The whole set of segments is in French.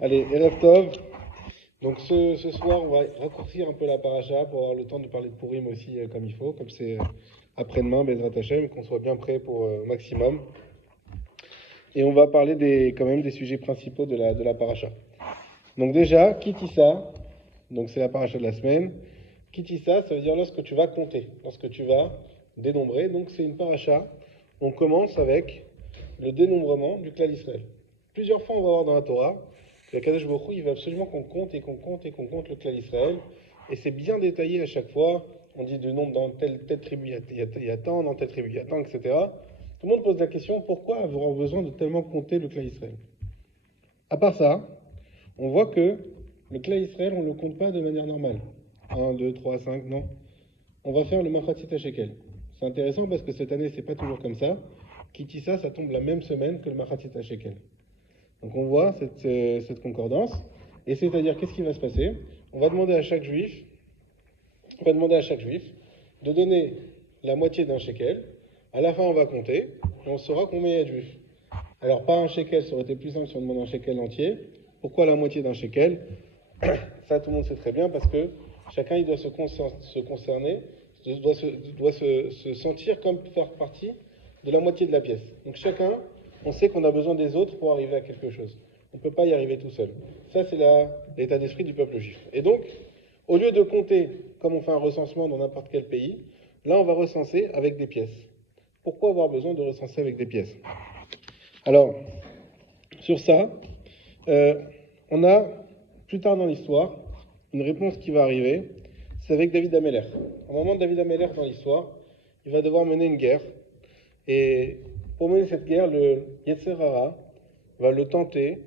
Allez, Erev Tov. Donc ce soir, on va raccourcir un peu la paracha pour avoir le temps de parler de Purim aussi comme il faut, comme c'est après-demain, Bezrat Hashem, qu'on soit bien prêt pour au maximum. Et on va parler quand même des sujets principaux de la paracha. Donc déjà, Kitissa, donc c'est la paracha de la semaine. Kitissa, ça veut dire lorsque tu vas compter, lorsque tu vas dénombrer. Donc c'est une paracha. On commence avec le dénombrement du clan Israël. Plusieurs fois, on va voir dans la Torah que Kadosh Baruch Hu, il veut absolument qu'on compte et qu'on compte et qu'on compte le clan Israël. Et c'est bien détaillé à chaque fois. On dit du nombre dans telle tribu, il y a tant, dans telle tribu, il y a tant, etc. Tout le monde pose la question, pourquoi avoir besoin de tellement compter le clan Israël? À part ça, on voit que le clan Israël, on ne le compte pas de manière normale. Un, 2, 3, 5, non. On va faire le Machatzit Shekel. C'est intéressant parce que cette année, c'est pas toujours comme ça. Kitissa, ça tombe la même semaine que le Machatzit Shekel. Donc on voit cette concordance. Et c'est-à-dire, qu'est-ce qui va se passer? On va demander à chaque juif, on va demander à chaque juif de donner la moitié d'un shekel. À la fin, on va compter et on saura combien il y a de juifs. Alors, pas un shekel, ça aurait été plus simple si on demande un shekel entier. Pourquoi la moitié d'un shekel? Ça, tout le monde sait très bien parce que chacun, il doit se concerner, doit se sentir comme faire partie de la moitié de la pièce. Donc, chacun, on sait qu'on a besoin des autres pour arriver à quelque chose. On ne peut pas y arriver tout seul. Ça, c'est l'état d'esprit du peuple juif. Et donc, au lieu de compter comme on fait un recensement dans n'importe quel pays, là, on va recenser avec des pièces. Pourquoi avoir besoin de recenser avec des pièces? Alors, sur ça, euh, on a plus tard dans l'histoire une réponse qui va arriver. C'est avec David Ameller. Au moment de David Ameller dans l'histoire, il va devoir mener une guerre. Et pour mener cette guerre, le Yetzer Hara va le tenter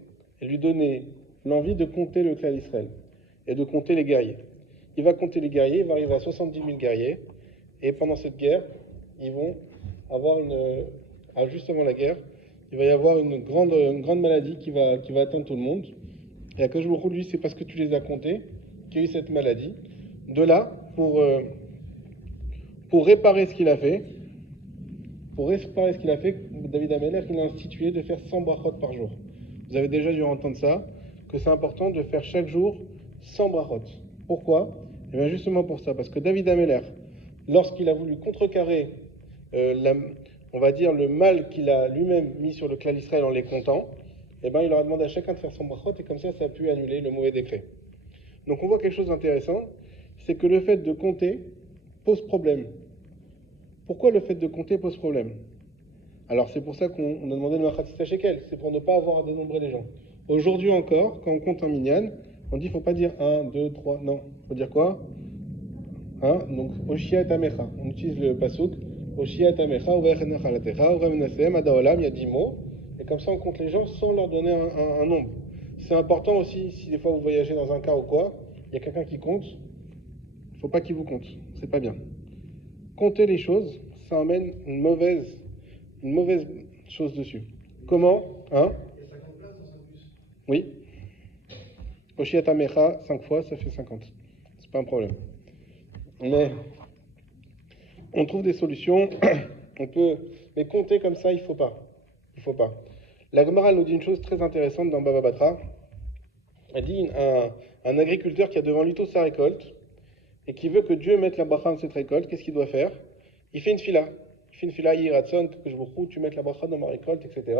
et lui donner l'envie de compter le clan d'Israël et de compter les guerriers. Il va compter les guerriers, il va arriver à 70 000 guerriers. Et pendant cette guerre, ils vont avoir juste avant la guerre, il va y avoir une grande maladie qui va atteindre tout le monde. Et à Baruch Hu, lui, c'est parce que tu les as comptés qu'il y a eu cette maladie. De là, pour réparer ce qu'il a fait, David Ameller, il a institué de faire 100 brachot par jour. Vous avez déjà dû entendre ça, que c'est important de faire chaque jour 100 brachot. Pourquoi? Eh bien justement pour ça, parce que David Ameller, lorsqu'il a voulu contrecarrer, on va dire, le mal qu'il a lui-même mis sur le clan d'Israël en les comptant, eh bien il leur a demandé à chacun de faire 100 brachot, et comme ça a pu annuler le mauvais décret. Donc on voit quelque chose d'intéressant, c'est que le fait de compter pose problème. Pourquoi le fait de compter pose problème? Alors c'est pour ça qu'on a demandé le Machatzit Shekel, c'est pour ne pas avoir à dénombrer les gens. Aujourd'hui encore, quand on compte un minyan, on dit qu'il ne faut pas dire un, 2, 3, non. Il faut dire quoi? Donc, Oshia et Amecha. On utilise le pasouk, Oshia et Amecha, Uvechenacha Uremenasem, Adaolam, il y a 10 mots, et comme ça on compte les gens sans leur donner un nombre. C'est important aussi, si des fois vous voyagez dans un car ou quoi, il y a quelqu'un qui compte, il ne faut pas qu'il vous compte, c'est pas bien. Compter les choses, ça amène une mauvaise chose dessus. Comment? Oui. Oshiata Mecha, 5 fois, ça fait 50. C'est pas un problème. Mais on trouve des solutions, on peut. Mais compter comme ça, il faut pas. Il faut pas. La Gemara nous dit une chose très intéressante dans Baba Batra. Elle dit un agriculteur qui a devant lui toute sa récolte et qui veut que Dieu mette la bracha dans cette récolte, qu'est-ce qu'il doit faire? Il fait une fila. Il fait une fila, Yiratson, que je vous tu mettes la bracha dans ma récolte, etc.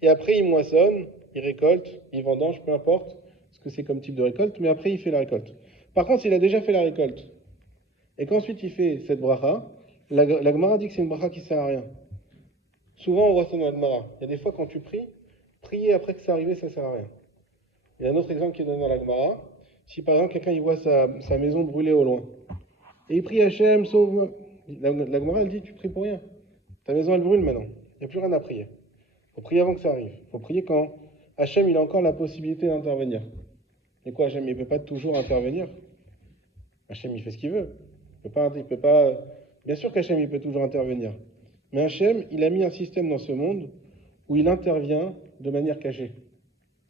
Et après, il moissonne, il récolte, il vendange, peu importe ce que c'est comme type de récolte, mais après, il fait la récolte. Par contre, s'il a déjà fait la récolte, et qu'ensuite il fait cette bracha, la Gemara dit que c'est une bracha qui sert à rien. Souvent, on voit ça dans la Gemara. Il y a des fois, quand tu pries, prier après que c'est arrivé, ça sert à rien. Il y a un autre exemple qui est donné dans la Gemara. Si par exemple, quelqu'un il voit sa maison brûler au loin, et il prie Hachem, sauve. La Gemara, elle dit, tu pries pour rien. Ta maison, elle brûle maintenant. Il n'y a plus rien à prier. Il faut prier avant que ça arrive. Il faut prier quand Hachem, il a encore la possibilité d'intervenir. Et quoi, Hachem, il ne peut pas toujours intervenir. Hachem, il fait ce qu'il veut. Il peut pas. Bien sûr qu'Hachem, il peut toujours intervenir. Mais Hachem, il a mis un système dans ce monde où il intervient de manière cachée.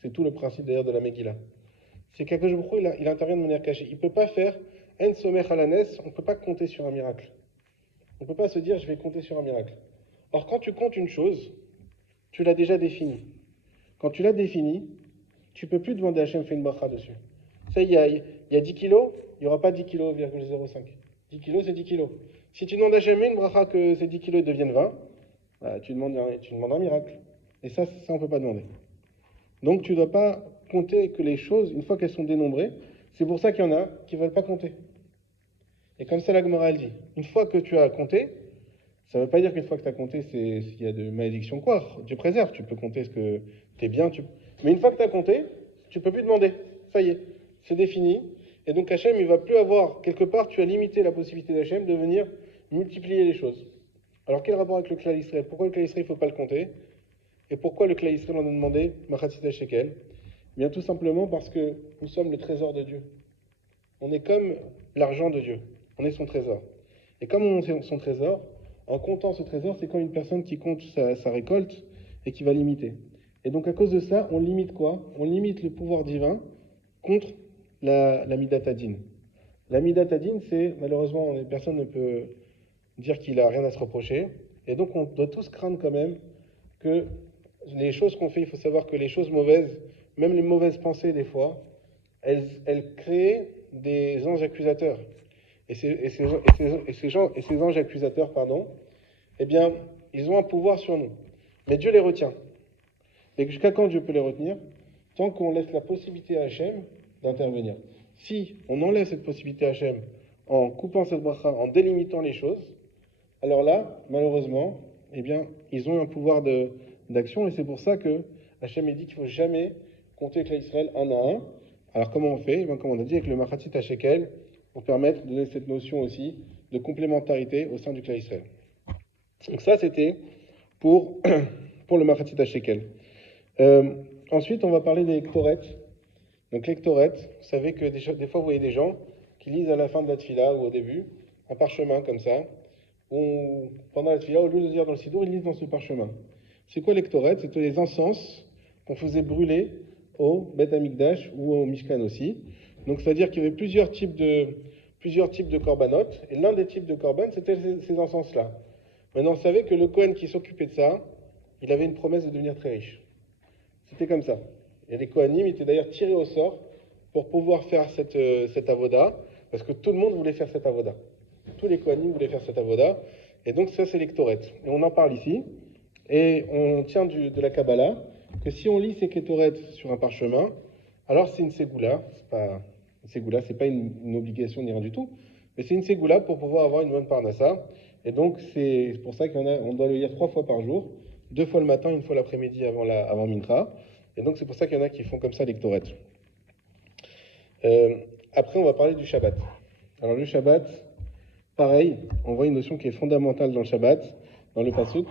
C'est tout le principe d'ailleurs de la Megillah. C'est qu'Akadosh Baruch Hu, il intervient de manière cachée. Il ne peut pas faire En Somech Alanes, on ne peut pas compter sur un miracle. On ne peut pas se dire je vais compter sur un miracle. Or, quand tu comptes une chose, tu l'as déjà définie. Quand tu l'as définie, tu ne peux plus demander à Hachem fait une bracha dessus. Ça, il y a 10 kilos, il n'y aura pas 10 kilos, 0,05. 10 kilos, c'est 10 kilos. Si tu demandes à Hachem une bracha que ces 10 kilos deviennent 20, bah, tu demandes un miracle. Et ça, on ne peut pas demander. Donc tu ne dois pas compter que les choses, une fois qu'elles sont dénombrées, c'est pour ça qu'il y en a qui ne veulent pas compter. Et comme ça, la Gemara, elle dit, une fois que tu as compté, ça ne veut pas dire qu'une fois que tu as compté, il y a de malédiction quoi. Dieu préserve, tu peux compter ce que tu es bien. Mais une fois que tu as compté, tu ne peux plus demander. Ça y est, c'est défini. Et donc Hachem, il ne va plus avoir, quelque part, tu as limité la possibilité d'Hachem de venir multiplier les choses. Alors quel rapport avec le Klal Israël? Pourquoi le Klal Israël, il ne faut pas le compter? Et pourquoi le Klal Israël, on a demandé Machatzit Shekel? Bien tout simplement parce que nous sommes le trésor de Dieu. On est comme l'argent de Dieu. On est son trésor. Et comme on est son trésor, en comptant ce trésor, c'est comme une personne qui compte sa récolte et qui va limiter. Et donc à cause de ça, on limite quoi? On limite le pouvoir divin contre la midatadine. La midatadine, c'est, malheureusement, personne ne peut dire qu'il n'a rien à se reprocher. Et donc on doit tous craindre quand même que les choses qu'on fait, il faut savoir que les choses mauvaises, même les mauvaises pensées des fois, elles créent des anges accusateurs. Et ces anges accusateurs, eh bien, ils ont un pouvoir sur nous. Mais Dieu les retient. Et jusqu'à quand Dieu peut les retenir? Tant qu'on laisse la possibilité à Hachem d'intervenir. Si on enlève cette possibilité à Hachem en coupant cette bracha, en délimitant les choses, alors là, malheureusement, eh bien, ils ont un pouvoir d'action. Et c'est pour ça que Hachem dit qu'il ne faut jamais compter avec l'Israël un à un. Alors comment on fait? Eh bien, comme on a dit, avec le Machatzit HaShekel, pour permettre de donner cette notion aussi de complémentarité au sein du Klal Israël. Donc ça, c'était pour le Machatzit HaShekel. Ensuite, on va parler des Ktoret. Donc les Ktoret, vous savez que des fois, vous voyez des gens qui lisent à la fin de la Tfila ou au début, un parchemin comme ça, ou pendant la Tfila, au lieu de dire dans le Sidour, ils lisent dans ce parchemin. C'est quoi les Ktoret? C'était les encens qu'on faisait brûler au Beth Amikdash ou au Mishkan aussi. Donc c'est-à-dire qu'il y avait plusieurs types de corbanotes, et l'un des types de corban, c'était ces encens-là. Maintenant, vous savez que le Kohen qui s'occupait de ça, il avait une promesse de devenir très riche. C'était comme ça. Et les Kohanim étaient d'ailleurs tirés au sort pour pouvoir faire cette avoda, parce que tout le monde voulait faire cette avoda. Tous les Kohanim voulaient faire cette avoda, et donc ça c'est les Ktoret. Et on en parle ici, et on tient de la Kabbalah, que si on lit ces Ktoret sur un parchemin, alors c'est une ségoula, c'est pas une obligation ni rien du tout, mais c'est une ségoula pour pouvoir avoir une bonne parnassa. Et donc c'est pour ça qu'on doit le lire 3 fois par jour, 2 fois le matin, 1 fois l'après-midi avant Mincha. Et donc c'est pour ça qu'il y en a qui font comme ça les Ktoret. Après on va parler du Shabbat. Alors le Shabbat, pareil, on voit une notion qui est fondamentale dans le Shabbat, dans le Pasuk.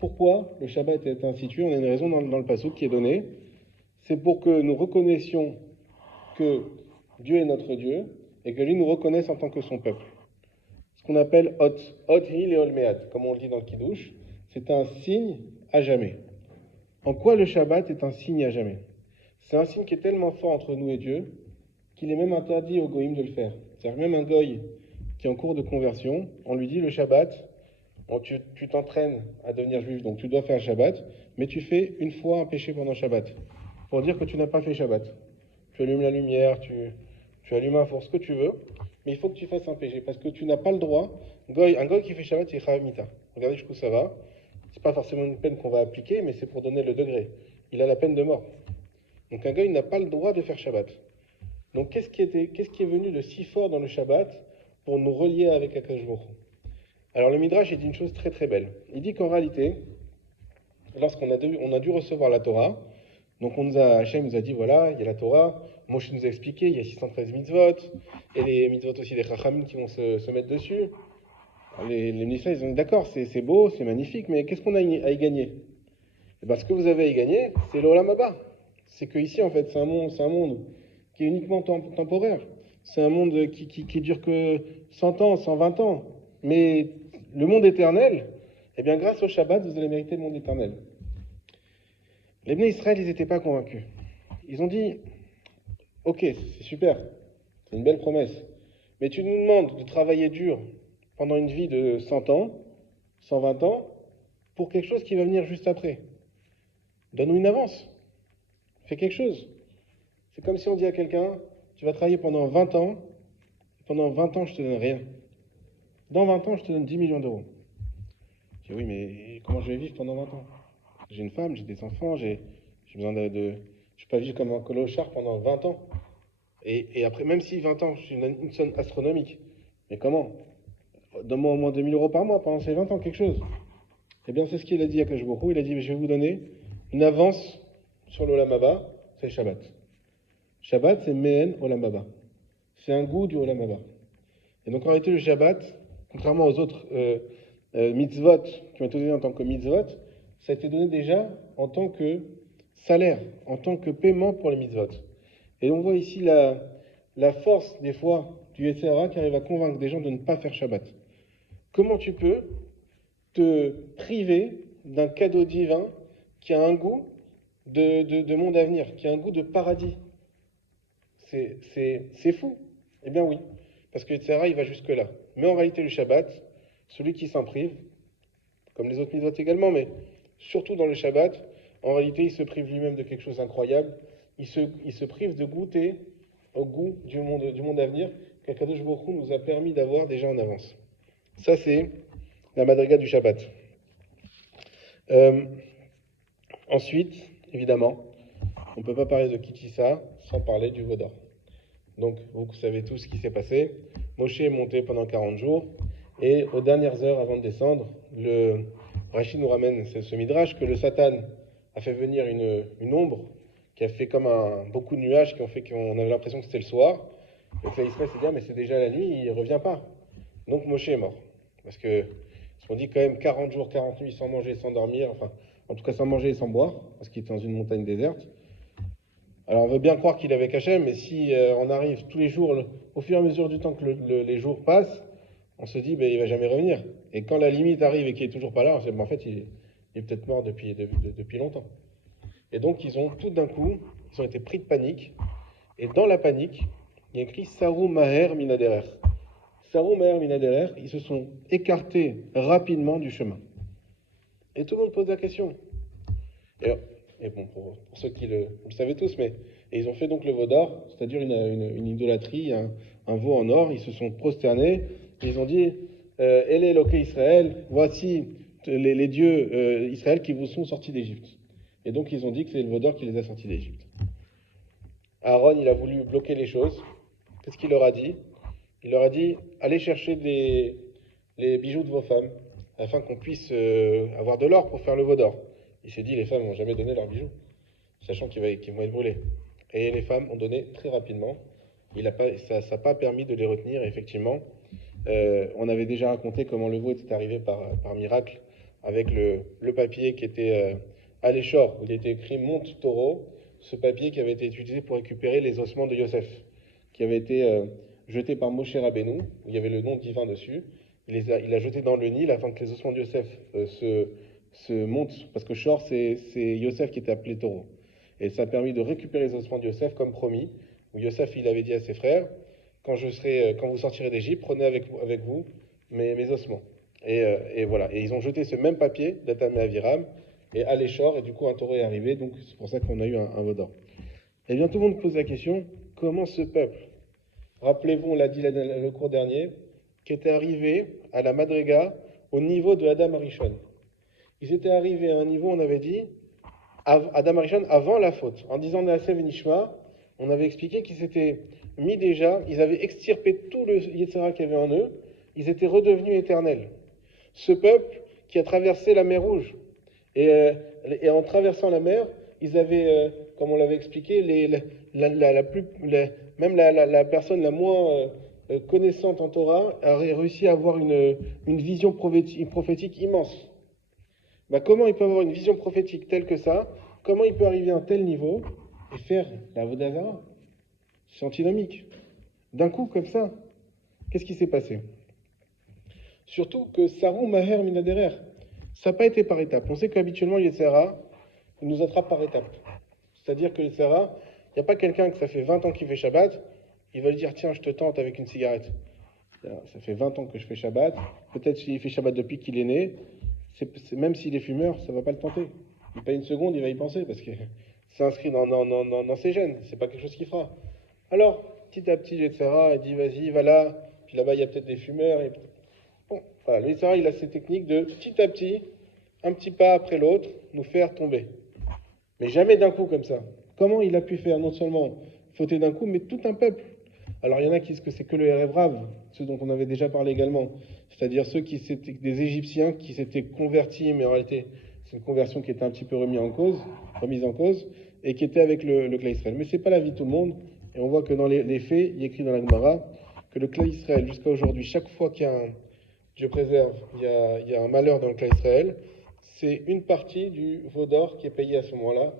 Pourquoi le Shabbat est institué? On a une raison dans le Pasuk qui est donnée. C'est pour que nous reconnaissions que Dieu est notre Dieu et que lui nous reconnaisse en tant que son peuple. Ce qu'on appelle Hot Hil et Olmead, comme on le dit dans le Kiddush, c'est un signe à jamais. En quoi le Shabbat est un signe à jamais? C'est un signe qui est tellement fort entre nous et Dieu qu'il est même interdit aux goïms de le faire. C'est-à-dire même un goï qui est en cours de conversion, on lui dit le Shabbat, tu t'entraînes à devenir juif, donc tu dois faire le Shabbat, mais tu fais une fois un péché pendant le Shabbat, pour dire que tu n'as pas fait Shabbat. Tu allumes la lumière, tu allumes un four, ce que tu veux, mais il faut que tu fasses un péché, parce que tu n'as pas le droit. Un goy qui fait Shabbat, c'est Chahamita. Regardez jusqu'où ça va. C'est pas forcément une peine qu'on va appliquer, mais c'est pour donner le degré. Il a la peine de mort. Donc un goy n'a pas le droit de faire Shabbat. Donc qu'est-ce qui est venu de si fort dans le Shabbat pour nous relier avec Akadosh Baruch Hu? Alors le Midrash dit une chose très très belle. Il dit qu'en réalité, lorsqu'on a dû recevoir la Torah, donc Hachem nous a dit voilà, il y a la Torah, Moshe nous a expliqué, il y a 613 mitzvot, et les mitzvot aussi des Chachamim qui vont se mettre dessus. Les ministres, ils ont dit d'accord, c'est beau, c'est magnifique, mais qu'est-ce qu'on a à y gagner? Et bien, ce que vous avez à y gagner, c'est l'Olam Haba. C'est que ici, en fait, c'est un monde qui est uniquement temporaire. C'est un monde qui dure que 100 ans, 120 ans. Mais le monde éternel, eh bien, grâce au Shabbat, vous allez mériter le monde éternel. Les Bnei Israël, ils n'étaient pas convaincus. Ils ont dit, ok, c'est super, c'est une belle promesse, mais tu nous demandes de travailler dur pendant une vie de 100 ans, 120 ans, pour quelque chose qui va venir juste après. Donne-nous une avance. Fais quelque chose. C'est comme si on dit à quelqu'un, tu vas travailler pendant 20 ans, je te donne rien. Dans 20 ans, je te donne 10 millions d'euros. Je dis, oui, mais comment je vais vivre pendant 20 ans? J'ai une femme, j'ai des enfants, j'ai besoin je ne vais pas vivre comme un clochard pendant 20 ans. Et après, même si 20 ans, c'est une somme astronomique, mais comment? Donne-moi au moins 2000 euros par mois pendant ces 20 ans, quelque chose. Eh bien, c'est ce qu'il a dit à Kajbourou. Il a dit, je vais vous donner une avance sur l'Olam Haba, c'est Shabbat. Shabbat, c'est Mehen Olam Haba. C'est un goût du Olam Haba. Et donc, en réalité, le Shabbat, contrairement aux autres mitzvot qui ont été donnés en tant que mitzvot, ça a été donné déjà en tant que salaire, en tant que paiement pour les mitzvot. Et on voit ici la force, des fois, du Yetzer Hara qui arrive à convaincre des gens de ne pas faire Shabbat. Comment tu peux te priver d'un cadeau divin qui a un goût de monde à venir, qui a un goût de paradis? C'est fou. Eh bien oui, parce que Yetzer Hara, il va jusque-là. Mais en réalité, le Shabbat, celui qui s'en prive, comme les autres mitzvot également, mais surtout dans le Shabbat, en réalité, il se prive lui-même de quelque chose d'incroyable. Il se prive de goûter au goût du monde à venir qu'Akadosh Baruch Hu nous a permis d'avoir déjà en avance. Ça, c'est la madriga du Shabbat. Ensuite, évidemment, on ne peut pas parler de Kitissa sans parler du Vaudor. Donc, vous savez tous ce qui s'est passé. Moshe est monté pendant 40 jours, et aux dernières heures avant de descendre, le Rashi nous ramène ce midrash que le Satan a fait venir une ombre qui a fait comme beaucoup de nuages qui ont fait qu'on avait l'impression que c'était le soir. Donc là, Israël s'est dit, mais c'est déjà la nuit, il ne revient pas. Donc Moshe est mort. Parce que, on dit quand même 40 jours, 40 nuits sans manger, sans dormir, enfin, en tout cas sans manger et sans boire, parce qu'il était dans une montagne déserte. Alors on veut bien croire qu'il avait caché, mais si on arrive tous les jours, au fur et à mesure du temps que les jours passent, on se dit, il ne va jamais revenir. Et quand la limite arrive et qu'il n'est toujours pas là, on se dit, en fait, il est peut-être mort depuis longtemps. Et donc, tout d'un coup, ils ont été pris de panique. Et dans la panique, il y a écrit Saru Maher Minaderer. Saru Maher Minaderer, ils se sont écartés rapidement du chemin. Et tout le monde pose la question. Et bon, pour ceux qui vous le savez tous, mais et ils ont fait donc le veau d'or, c'est-à-dire une idolâtrie, un veau en or. Ils se sont prosternés. Ils ont dit El Eloke Israël, voici les dieux Israël qui vous sont sortis d'Égypte. Et donc ils ont dit que c'est le veau d'or qui les a sortis d'Égypte. Aaron, il a voulu bloquer les choses. Qu'est-ce qu'il leur a dit? Il leur a dit allez chercher les bijoux de vos femmes, afin qu'on puisse avoir de l'or pour faire le veau d'or. Il s'est dit les femmes n'ont jamais donné leurs bijoux, sachant qu'ils vont être brûlés. Et les femmes ont donné très rapidement. Ça n'a pas permis de les retenir. Effectivement, on avait déjà raconté comment le veau était arrivé par miracle, avec le papier qui était à l'échor, où il était écrit Monte Taureau, ce papier qui avait été utilisé pour récupérer les ossements de Yosef, qui avait été jeté par Moshe Rabbeinu, où il y avait le nom divin dessus. Il a jeté dans le Nil afin que les ossements de Yosef se montent, parce que Shor, c'est Yosef qui était appelé Taureau. Et ça a permis de récupérer les ossements de Yosef comme promis, où Yosef il avait dit à ses frères, quand vous sortirez d'Égypte, prenez avec vous mes ossements. Et voilà. Et ils ont jeté ce même papier d'Atam et Aviram, et à l'échor, et du coup un taureau est arrivé, donc c'est pour ça qu'on a eu un veau d'or. Et bien tout le monde pose la question, comment ce peuple, rappelez-vous, on l'a dit le cours dernier, qui était arrivé à la Madriga au niveau de Adam Arishon. Ils étaient arrivés à un niveau, on avait dit, Adam Arishon avant la faute. En disant Naasev Nishma, on avait expliqué qu'ils s'étaient mis déjà, ils avaient extirpé tout le Yetzer Hara qu'il y avait en eux, ils étaient redevenus éternels. Ce peuple qui a traversé la mer Rouge, et en traversant la mer, ils avaient, comme on l'avait expliqué, même la personne la moins connaissante en Torah a réussi à avoir une vision prophétique immense. Comment il peut avoir une vision prophétique telle que ça? Comment il peut arriver à un tel niveau et faire la Avodah Zarah? C'est antinomique. D'un coup, comme ça, qu'est-ce qui s'est passé? Surtout que Sarou Maher Minaderer, ça n'a pas été par étapes. On sait qu'habituellement, Yetzer Hara nous attrape par étapes. C'est-à-dire que Yetzer Hara, il n'y a pas quelqu'un que ça fait 20 ans qu'il fait Shabbat, il va lui dire tiens, je te tente avec une cigarette. Ça fait 20 ans que je fais Shabbat, peut-être s'il fait Shabbat depuis qu'il est né, même s'il est fumeur, ça ne va pas le tenter. Pas une seconde, il va y penser, parce que C'est inscrit dans ses gènes, c'est pas quelque chose qu'il fera. Alors, petit à petit, le Yetzirah, il dit, vas-y, va là, puis là-bas, il y a peut-être des fumeurs. Bon, voilà, le Yetzirah, il a ces techniques de, petit à petit, un petit pas après l'autre, nous faire tomber. Mais jamais d'un coup comme ça. Comment il a pu faire non seulement fauter d'un coup, mais tout un peuple? Alors il y en a qui disent que c'est que le Erev Rav, ceux dont on avait déjà parlé également, c'est-à-dire ceux qui s'étaient des Égyptiens qui s'étaient convertis, mais en réalité c'est une conversion qui était un petit peu remise en cause, et qui était avec le clan Israël. Mais c'est pas la vie de tout le monde, et on voit que dans les faits, il est écrit dans la Gemara que le clan Israël, jusqu'à aujourd'hui, chaque fois qu'il y a un Dieu préserve, il y a un malheur dans le clan Israël, c'est une partie du veau d'or qui est payé à ce moment-là,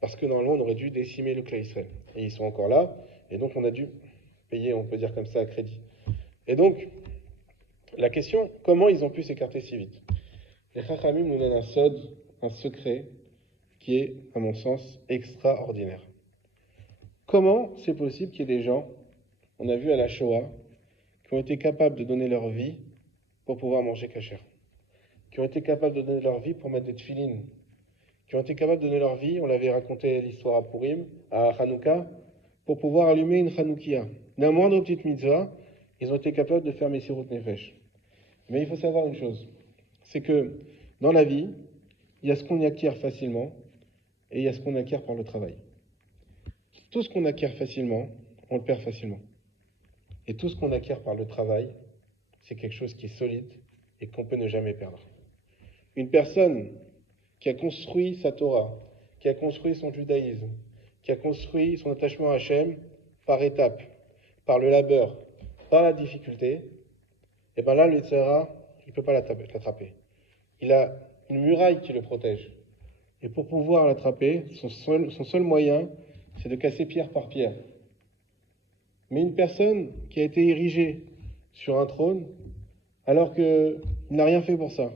parce que normalement on aurait dû décimer le clan Israël. Et ils sont encore là, et donc on a dû payer, on peut dire comme ça, à crédit. Et donc, la question, comment ils ont pu s'écarter si vite? Les Chachamim nous donnent un secret, qui est, à mon sens, extraordinaire. Comment c'est possible qu'il y ait des gens, on a vu à la Shoah, qui ont été capables de donner leur vie pour pouvoir manger kasher, qui ont été capables de donner leur vie pour mettre des tefilines, qui ont été capables de donner leur vie, on l'avait raconté l'histoire à Purim, à Hanouka, pour pouvoir allumer une Hanoukia. D'un moindre petite mitzvah, ils ont été capables de faire Messirut Nefesh. Mais il faut savoir une chose, c'est que dans la vie, il y a ce qu'on acquiert facilement et il y a ce qu'on acquiert par le travail. Tout ce qu'on acquiert facilement, on le perd facilement. Et tout ce qu'on acquiert par le travail, c'est quelque chose qui est solide et qu'on peut ne jamais perdre. Une personne qui a construit sa Torah, qui a construit son judaïsme, qui a construit son attachement à Hachem par étapes, par le labeur, par la difficulté, et bien là, le Yetzirah, il ne peut pas l'attraper. Il a une muraille qui le protège. Et pour pouvoir l'attraper, son seul moyen, c'est de casser pierre par pierre. Mais une personne qui a été érigée sur un trône, alors qu'il n'a rien fait pour ça,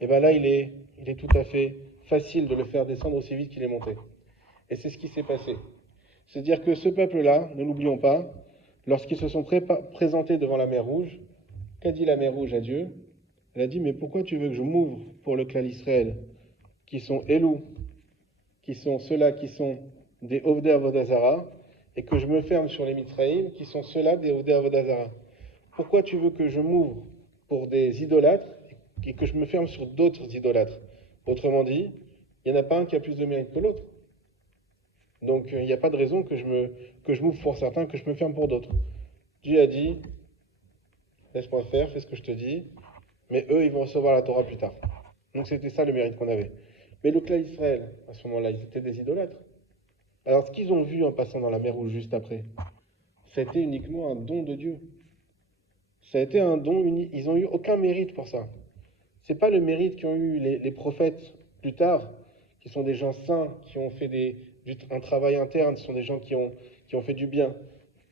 et bien là, il est tout à fait facile de le faire descendre aussi vite qu'il est monté. Et c'est ce qui s'est passé. C'est-à-dire que ce peuple-là, ne l'oublions pas, lorsqu'ils se sont présentés devant la mer Rouge, qu'a dit la mer Rouge à Dieu? Elle a dit, mais pourquoi tu veux que je m'ouvre pour le clan d'Israël, qui sont Elou, qui sont ceux-là qui sont des Ovdei Avodazara, et que je me ferme sur les Mitzraïm, qui sont ceux-là des Ovdei Avodazara? Pourquoi tu veux que je m'ouvre pour des idolâtres et que je me ferme sur d'autres idolâtres? Autrement dit, il n'y en a pas un qui a plus de mérite que l'autre. Donc il n'y a pas de raison que je m'ouvre pour certains, que je me ferme pour d'autres. Dieu a dit, laisse-moi faire, fais ce que je te dis, mais eux, ils vont recevoir la Torah plus tard. Donc c'était ça le mérite qu'on avait. Mais le clan Israël, à ce moment-là, ils étaient des idolâtres. Alors ce qu'ils ont vu en passant dans la mer Rouge juste après, c'était uniquement un don de Dieu. Ça a été un don unique. Ils n'ont eu aucun mérite pour ça. C'est pas le mérite qu'ont eu les prophètes plus tard, qui sont des gens saints, qui ont fait un travail interne, ce sont des gens qui ont fait du bien.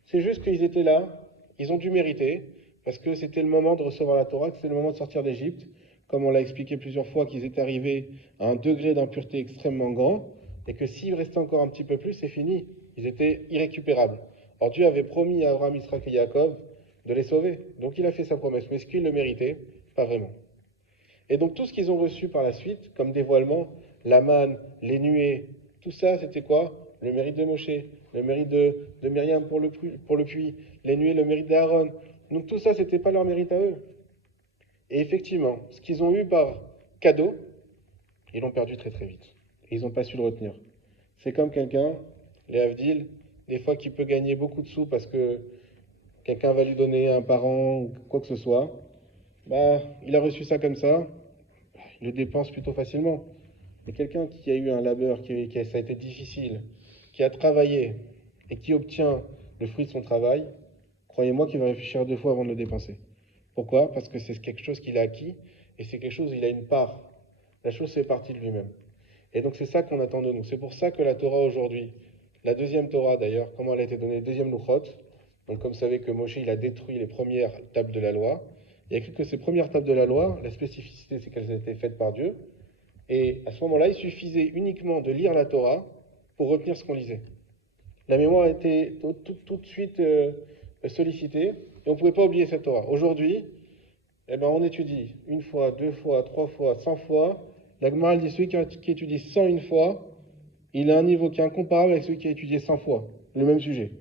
C'est juste qu'ils étaient là, ils ont dû mériter, parce que c'était le moment de recevoir la Torah, que c'était le moment de sortir d'Égypte, comme on l'a expliqué plusieurs fois, qu'ils étaient arrivés à un degré d'impureté extrêmement grand, et que s'il restait encore un petit peu plus, c'est fini. Ils étaient irrécupérables. Alors Dieu avait promis à Abraham, Israël et Jacob de les sauver. Donc il a fait sa promesse. Mais est-ce qu'ils le méritaient? Pas vraiment. Et donc tout ce qu'ils ont reçu par la suite, comme dévoilement, la manne, les nuées, tout ça, c'était quoi? Le mérite de Moshe, le mérite de Myriam pour le puits, les nuées, le mérite d'Aaron. Donc tout ça, c'était pas leur mérite à eux. Et effectivement, ce qu'ils ont eu par cadeau, ils l'ont perdu très très vite. Et ils n'ont pas su le retenir. C'est comme quelqu'un, les Havdil, des fois qui peut gagner beaucoup de sous parce que quelqu'un va lui donner un parent ou quoi que ce soit. Bah, il a reçu ça comme ça, il le dépense plutôt facilement. Mais quelqu'un qui a eu un labeur, ça a été difficile, qui a travaillé et qui obtient le fruit de son travail, croyez-moi qu'il va réfléchir 2 fois avant de le dépenser. Pourquoi? Parce que c'est quelque chose qu'il a acquis et c'est quelque chose où il a une part. La chose fait partie de lui-même. Et donc c'est ça qu'on attend de nous. C'est pour ça que la Torah aujourd'hui, la deuxième Torah d'ailleurs, comment elle a été donnée, deuxième Luchot, donc comme vous savez que Moshe il a détruit les premières tables de la loi, il y a écrit que ces premières tables de la loi, la spécificité c'est qu'elles étaient faites par Dieu, et à ce moment-là il suffisait uniquement de lire la Torah pour retenir ce qu'on lisait. La mémoire était tout de suite sollicitée, et on ne pouvait pas oublier cette Torah. Aujourd'hui, eh ben, on étudie 1 fois, 2 fois, 3 fois, 100 fois. La Gemara dit celui qui étudie 101 fois, il a un niveau qui est incomparable avec celui qui a étudié 100 fois le même sujet.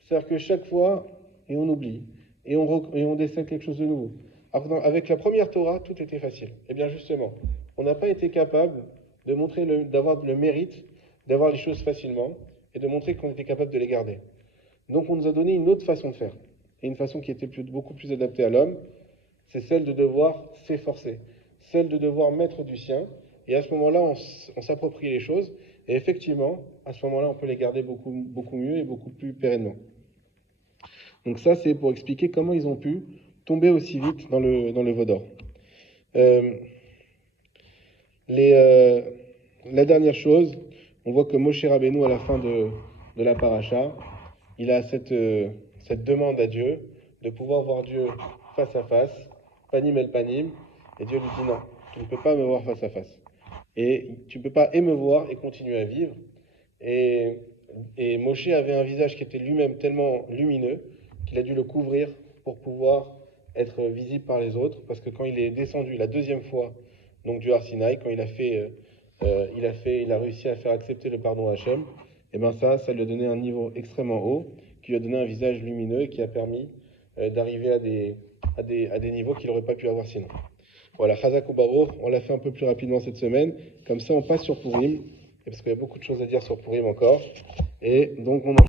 C'est-à-dire que chaque fois, et on oublie, et on décèle quelque chose de nouveau. Alors, avec la première Torah, tout était facile. Eh bien justement, on n'a pas été capable de montrer d'avoir le mérite d'avoir les choses facilement et de montrer qu'on était capable de les garder. Donc on nous a donné une autre façon de faire, et une façon qui était beaucoup plus adaptée à l'homme, c'est celle de devoir s'efforcer, celle de devoir mettre du sien, et à ce moment-là, on s'approprie les choses, et effectivement, à ce moment-là, on peut les garder beaucoup mieux et beaucoup plus pérennement. Donc ça, c'est pour expliquer comment ils ont pu tomber aussi vite dans le veau d'or. Euh, la dernière chose, on voit que Moshe Rabbeinu, à la fin de la paracha, il a cette demande à Dieu de pouvoir voir Dieu face à face, panim el panim, et Dieu lui dit non, tu ne peux pas me voir face à face. Et tu ne peux pas et me voir et continuer à vivre. Et, et Moshe avait un visage qui était lui-même tellement lumineux qu'il a dû le couvrir pour pouvoir être visible par les autres, parce que quand il est descendu la deuxième fois donc du Har Sinaï, quand il a réussi à faire accepter le pardon à Hachem, et bien ça lui a donné un niveau extrêmement haut, qui lui a donné un visage lumineux et qui a permis d'arriver à des niveaux qu'il n'aurait pas pu avoir sinon. Voilà, Chazak ou Baruch, on l'a fait un peu plus rapidement cette semaine, comme ça on passe sur Purim, parce qu'il y a beaucoup de choses à dire sur Purim encore, et donc on en